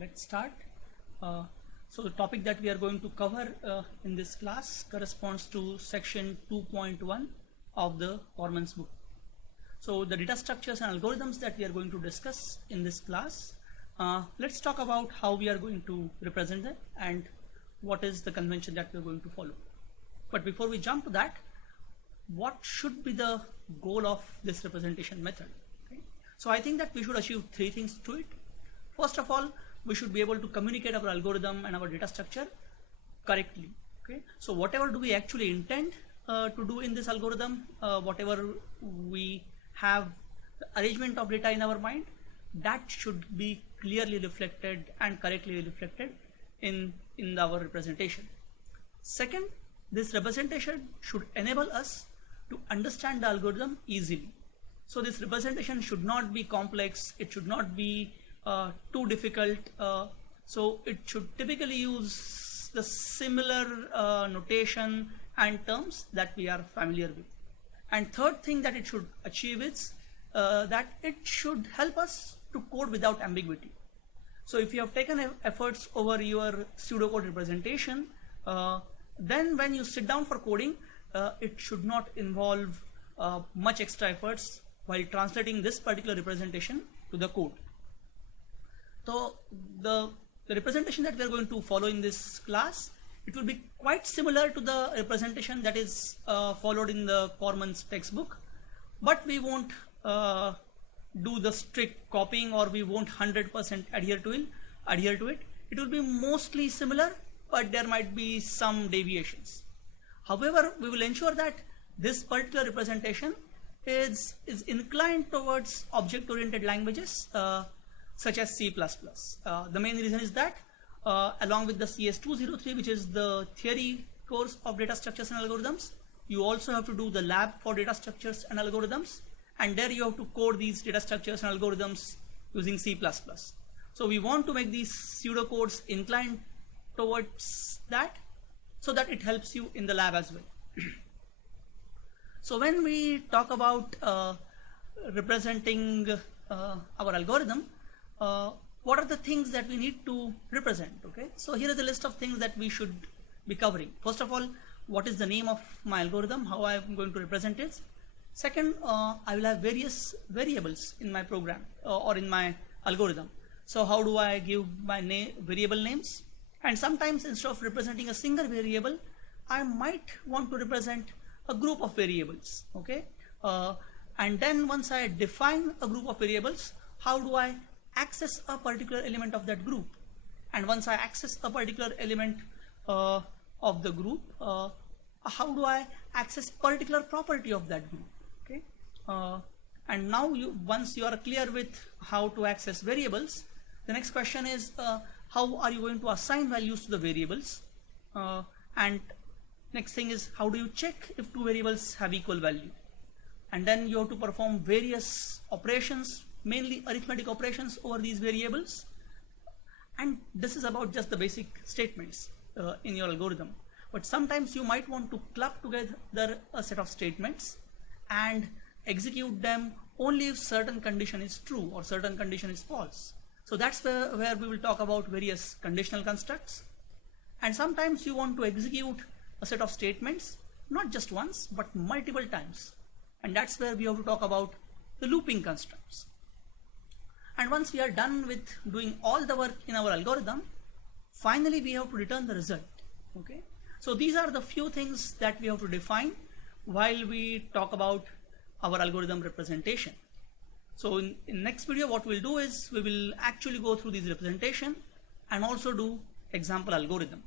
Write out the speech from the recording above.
Let's start. So the topic that we are going to cover in this class corresponds to section 2.1 of the Corman's book. So the data structures and algorithms that we are going to discuss in this class, let's talk about how we are going to represent them and what is the convention that we are going to follow. But before we jump to that, what should be the goal of this representation method? Okay? So I think that we should achieve three things to it. First of all, we should be able to communicate our algorithm and our data structure correctly. Okay? So whatever do we actually intend to do in this algorithm, whatever we have the arrangement of data in our mind, that should be clearly reflected and correctly reflected in our representation. Second, this representation should enable us to understand the algorithm easily. So this representation should not be complex, it should not be too difficult, so it should typically use the similar notation and terms that we are familiar with. And third thing that it should achieve is that it should help us to code without ambiguity. So if you have taken efforts over your pseudocode representation, then when you sit down for coding, it should not involve much extra efforts while translating this particular representation to the code. So the representation that we are going to follow in this class, it will be quite similar to the representation that is followed in the Corman's textbook, but we won't do the strict copying, or we won't 100% adhere to it. It will be mostly similar, but there might be some deviations. However, we will ensure that this particular representation is inclined towards object-oriented languages such as C++. The main reason is that along with the CS203, which is the theory course of data structures and algorithms, you also have to do the lab for data structures and algorithms, and there you have to code these data structures and algorithms using C++. So we want to make these pseudocodes inclined towards that, so that it helps you in the lab as well. So when we talk about representing our algorithm, what are the things that we need to represent? Okay, so here is a list of things that we should be covering. First of all, what is the name of my algorithm, how I am going to represent it. Second, I will have various variables in my program or in my algorithm. So how do I give my variable names? And sometimes instead of representing a single variable, I might want to represent a group of variables. Okay, and then once I define a group of variables, how do I access a particular element of that group? And once I access a particular element of the group, how do I access particular property of that group? Okay, and now once you are clear with how to access variables, the next question is how are you going to assign values to the variables? And next thing is, how do you check if two variables have equal value? And then you have to perform various operations, mainly arithmetic operations over these variables. And this is about just the basic statements in your algorithm. But sometimes you might want to club together a set of statements and execute them only if certain condition is true or certain condition is false. So that's where we will talk about various conditional constructs. And sometimes you want to execute a set of statements not just once but multiple times, and that's where we have to talk about the looping constructs. And once we are done with doing all the work in our algorithm, finally we have to return the result. Okay, so these are the few things that we have to define while we talk about our algorithm representation. So in next video, what we'll do is we will actually go through this representation and also do example algorithm.